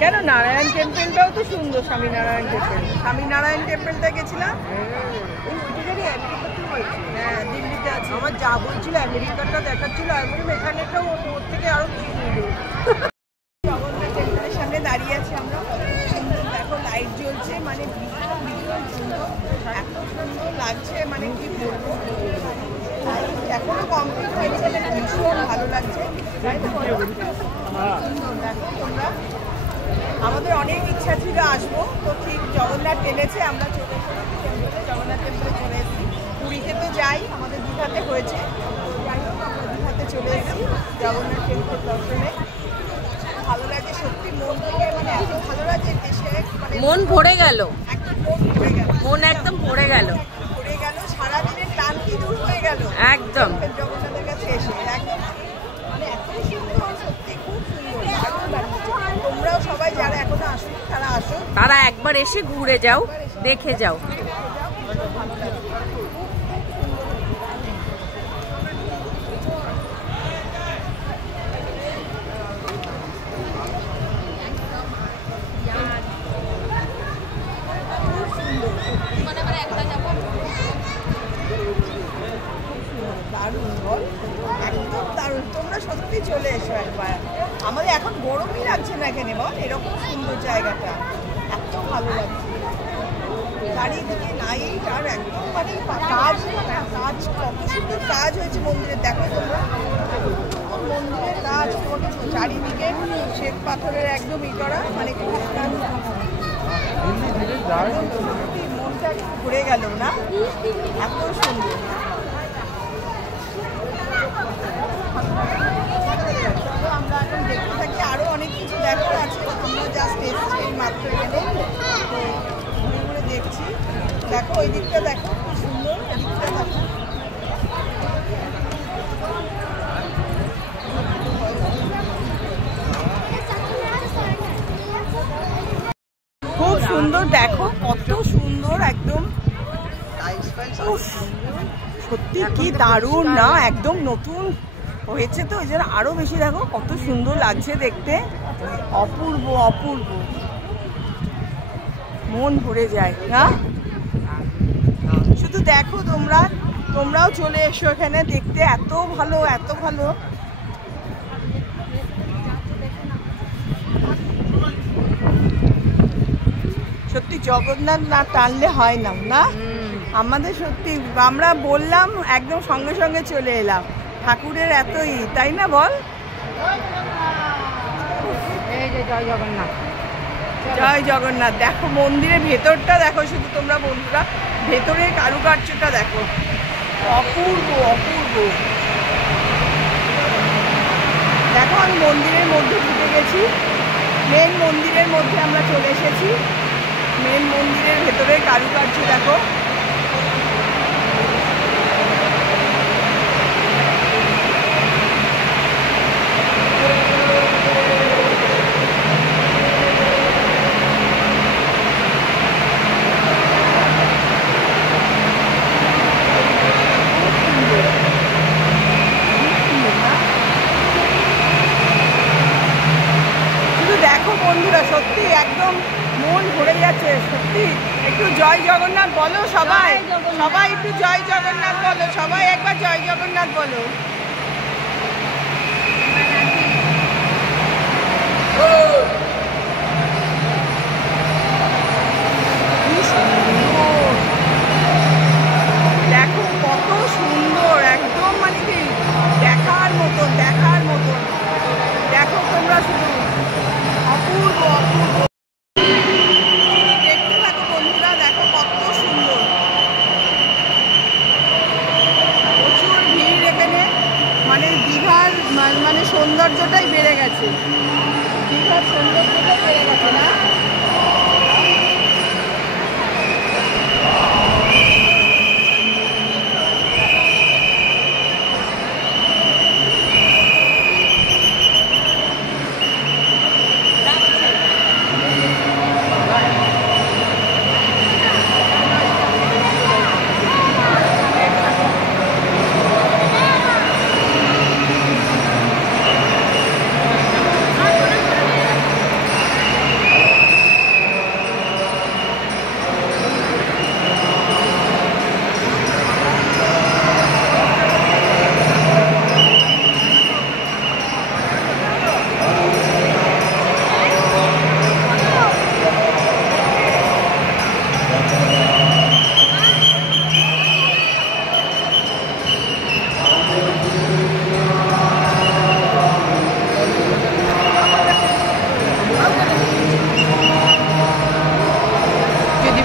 কেন নারায়ণ টেম্পলটাও তো সুন্দর, স্বামীনারায়ণ টেম্পল। স্বামীনারায়ণ টেম্পলটা গেছিলাম। হ্যাঁ, দিল্লিতে আছে। আমার যা বলছিল আমেরিকাটা দেখাচ্ছিল, আমি এখানেটাও ওর থেকে আরো সুন্দর। জগন্নাথ টেম্পলের সামনে দাঁড়িয়ে আছি আমরা। দেখো লাইট জ্বলছে, মানে ভীষণ ভীষণ সুন্দর, এত সুন্দর লাগছে, মানে কি বলবো। এখনো কমপ্লিট হয়েছে, ভীষণ ভালো লাগছে। তোমরা আমাদের অনেক ইচ্ছা ছিল আসবো, তো ঠিক জগন্নাথ টেনেছে, আমরা চলে এসেছি টেম্পলে, জগন্নাথ টেম্পলে চলে এসেছি। পুরীতে তো যাই, আমাদের দীঘাতে হয়েছে, যাই হোক আমরা দীঘাতে চলে এসেছি জগন্নাথ টেম্পল দর্শনে। ভালো লাগে সত্যি, মন থেকে মানে এত ভালো লাগে এসে, মানে মন ভরে গেল, একদম মন ভরে গেল, মন একদম ভরে গেল, ভরে গেল, সারাদিনের ক্লান্তি দূর হয়ে গেল একদম জগন্নাথের কাছে এসে। একদম মানে এত সুন্দর, সত্যি খুব সুন্দর, দারুণ লাগছে। তোমরাও সবাই যারা এখনো আসো তারা আসো, তারা একবার এসে ঘুরে যাও, দেখে যাও। ভালো লাগে। দারুণ বল, একদম দারুণ। তোমরা সত্যি চলে এসো একবার, আমাদের এখন গরমই লাগছে না এখানে, বল এরকম সুন্দর জায়গাটা, এত ভালো লাগছে। চারিদিকে লাইট আর একদম মানে কাজ, কাজ কত সুন্দর কাজ হয়েছে মন্দিরে, দেখো তোমরা মন্দিরের কাজ, চারিদিকে শ্বেত পাথরের একদম ই করা, মানে সত্যি মনটা ঘুরে গেল না, এত সুন্দর। আমরা এখন দেখতে থাকি, আরো অনেক কিছু দেখার আছে, আমরা জাস্ট এসেছি মাত্র এখানে, তো ঘুরে ঘুরে দেখছি। দেখো ওই দিকটা দেখো, খুব সুন্দর, এদিকটা দেখো। খুব সুন্দর, দেখো কত সুন্দর একদম, সত্যি কি দারুণ না, একদম নতুন হয়েছে তো ওই জন্য আরো বেশি দেখো কত সুন্দর লাগছে দেখতে, অপূর্ব অপূর্ব, মন ভরে যায় না। শুধু দেখো তোমরাও চলে এসো এখানে দেখতে, এত ভালো এত ভালো। সত্যি জগন্নাথ না টানলে হয় না, না আমাদের সত্যি, আমরা বললাম একদম সঙ্গে সঙ্গে চলে এলাম, ঠাকুরের এতই, তাই না বল। জয় জগন্নাথ, জয় জগন্নাথ। দেখো মন্দিরের ভেতরটা দেখো, শুধু তোমরা বন্ধুরা ভেতরের কারুকার্যটা দেখো, অপূর্ব অপূর্ব। দেখো আমি মন্দিরের মধ্যে ঢুকে গেছি, মেন মন্দিরের মধ্যে আমরা চলে এসেছি, মেন মন্দিরের ভেতরের কারুকার্য দেখো, বন্ধুরা সত্যি একদম মন ভরে যাচ্ছে সত্যি। একটু জয় জগন্নাথ বলো সবাই, সবাই একটু জয় জগন্নাথ বলো, সবাই একবার জয় জগন্নাথ বলো। দেখো কত সুন্দর, একদম মানে কি দেখার মতন, দেখার মতন। দেখো তোমরা শুধু অপূর্ব অপূর্ব, দেখতে থাকো বন্ধুরা, দেখো কত সুন্দর, প্রচুর ভিড় এখানে, মানে দীঘার মানে সৌন্দর্যটাই বেড়ে গেছে, দীঘার সৌন্দর্যটাই বেড়ে গেছে না।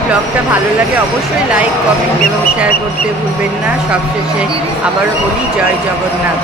ব্লগটা ভালো লাগে অবশ্যই লাইক কমেন্ট এবং শেয়ার করতে ভুলবেন না। সবশেষে আবারও বলি জয় জগন্নাথ।